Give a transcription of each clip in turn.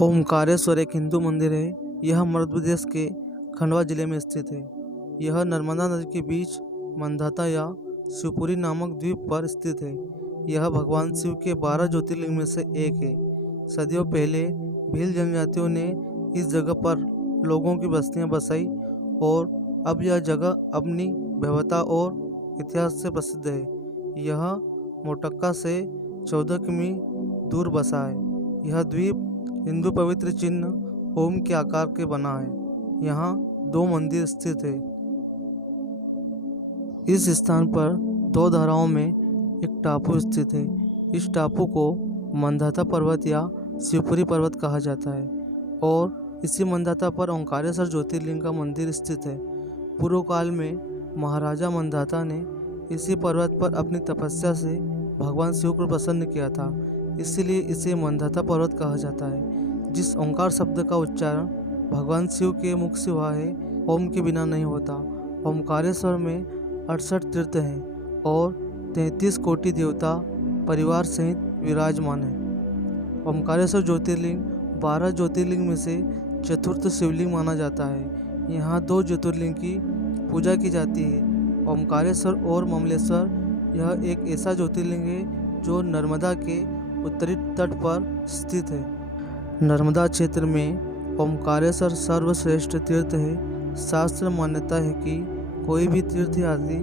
ओमकारेश्वर एक हिंदू मंदिर है। यह मध्य प्रदेश के खंडवा जिले में स्थित है। यह नर्मदा नदी के बीच मंदाता या शिवपुरी नामक द्वीप पर स्थित है। यह भगवान शिव के 12 ज्योतिर्लिंग में से एक है। सदियों पहले भील जनजातियों ने इस जगह पर लोगों की बस्तियां बसाई और अब यह जगह अपनी भव्यता और इतिहास से प्रसिद्ध है। यह मोटक्का से 14 किमी दूर बसा है। यह द्वीप हिंदू पवित्र चिन्ह ओम के आकार के बना है। यहाँ 2 मंदिर स्थित है। इस स्थान पर 2 धाराओं में एक टापू स्थित है। इस टापू को मंदाता पर्वत या शिवपुरी पर्वत कहा जाता है और इसी मंदाता पर ओंकारेश्वर ज्योतिर्लिंग का मंदिर स्थित है। पूर्व काल में महाराजा मंदाता ने इसी पर्वत पर अपनी तपस्या से भगवान शिव को प्रसन्न किया था, इसीलिए इसे मंदाता पर्वत कहा जाता है। जिस ओंकार शब्द का उच्चारण भगवान शिव के मुख से हुआ है, ओम के बिना नहीं होता। ओमकारेश्वर में 68 तीर्थ हैं और 33 कोटि देवता परिवार सहित विराजमान है। ओमकारेश्वर ज्योतिर्लिंग 12 ज्योतिर्लिंग में से चतुर्थ शिवलिंग माना जाता है। यहाँ 2 ज्योतिर्लिंग की पूजा की जाती है, ओमकारेश्वर और ममलेश्वर। यह एक ऐसा ज्योतिर्लिंग है जो नर्मदा के उत्तरी तट पर स्थित है। नर्मदा क्षेत्र में ओमकारेश्वर सर्वश्रेष्ठ तीर्थ है। शास्त्र मान्यता है कि कोई भी तीर्थयात्री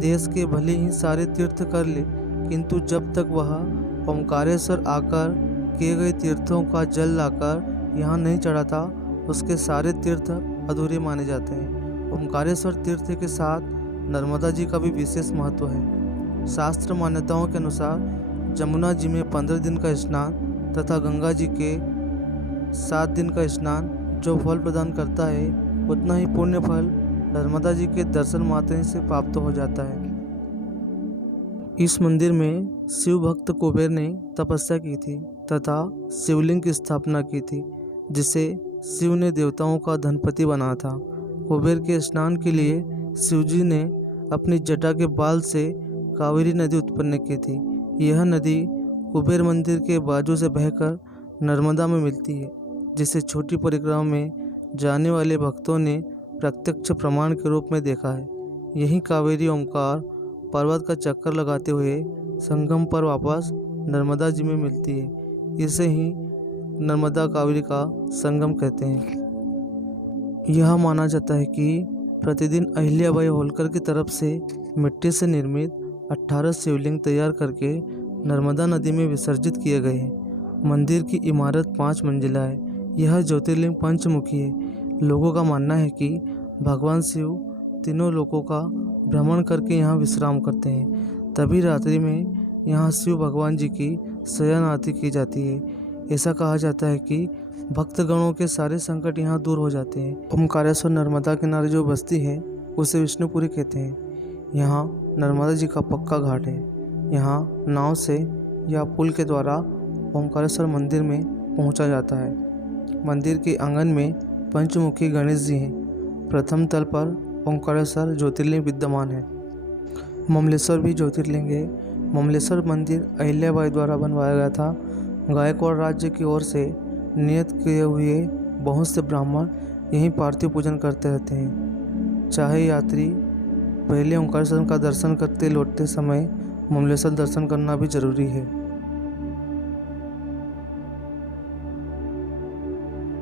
देश के भले ही सारे तीर्थ कर ले, किंतु जब तक वह ओमकारेश्वर आकर किए गए तीर्थों का जल लाकर यहाँ नहीं चढ़ाता, उसके सारे तीर्थ अधूरे माने जाते हैं। ओमकारेश्वर तीर्थ के साथ नर्मदा जी का भी विशेष महत्व है। शास्त्र मान्यताओं के अनुसार जमुना जी में 15 दिन का स्नान तथा गंगा जी के 7 दिन का स्नान जो फल प्रदान करता है, उतना ही पुण्य फल नर्मदा जी के दर्शन मात्र से प्राप्त हो जाता है। इस मंदिर में शिव भक्त कुबेर ने तपस्या की थी तथा शिवलिंग की स्थापना की थी, जिसे शिव ने देवताओं का धनपति बनाया था। कुबेर के स्नान के लिए शिवजी ने अपनी जटा के बाल से कावेरी नदी उत्पन्न की थी। यह नदी कुबेर मंदिर के बाजू से बहकर नर्मदा में मिलती है, जिसे छोटी परिक्रमा में जाने वाले भक्तों ने प्रत्यक्ष प्रमाण के रूप में देखा है। यही कावेरी ओमकार पर्वत का चक्कर लगाते हुए संगम पर वापस नर्मदा जी में मिलती है। इसे ही नर्मदा कावेरी का संगम कहते हैं। यह माना जाता है कि प्रतिदिन अहिल्याबाई होलकर की तरफ से मिट्टी से निर्मित 18 शिवलिंग तैयार करके नर्मदा नदी में विसर्जित किए गए हैं। मंदिर की इमारत 5 मंजिला है। यह ज्योतिर्लिंग पंचमुखी है। लोगों का मानना है कि भगवान शिव तीनों लोकों का भ्रमण करके यहाँ विश्राम करते हैं, तभी रात्रि में यहाँ शिव भगवान जी की शयन आरती की जाती है। ऐसा कहा जाता है कि भक्तगणों के सारे संकट यहाँ दूर हो जाते हैं। ओमकारेश्वर नर्मदा किनारे जो बस्ती है उसे विष्णुपुरी कहते हैं। यहाँ नर्मदा जी का पक्का घाट है। यहाँ नाव से या पुल के द्वारा ओमकारेश्वर मंदिर में पहुँचा जाता है। मंदिर के आंगन में पंचमुखी गणेश जी हैं। प्रथम तल पर ओमकारेश्वर ज्योतिर्लिंग विद्यमान है। ममलेश्वर भी ज्योतिर्लिंग है। ममलेश्वर मंदिर अहिल्याबाई द्वारा बनवाया गया था। गायकवाड़ राज्य की ओर से नियत किए हुए बहुत से ब्राह्मण यहीं पार्थिव पूजन करते रहते हैं। चाहे यात्री पहले ओंकारेश्वर का दर्शन करते लौटते समय ममलेश्वर दर्शन करना भी जरूरी है।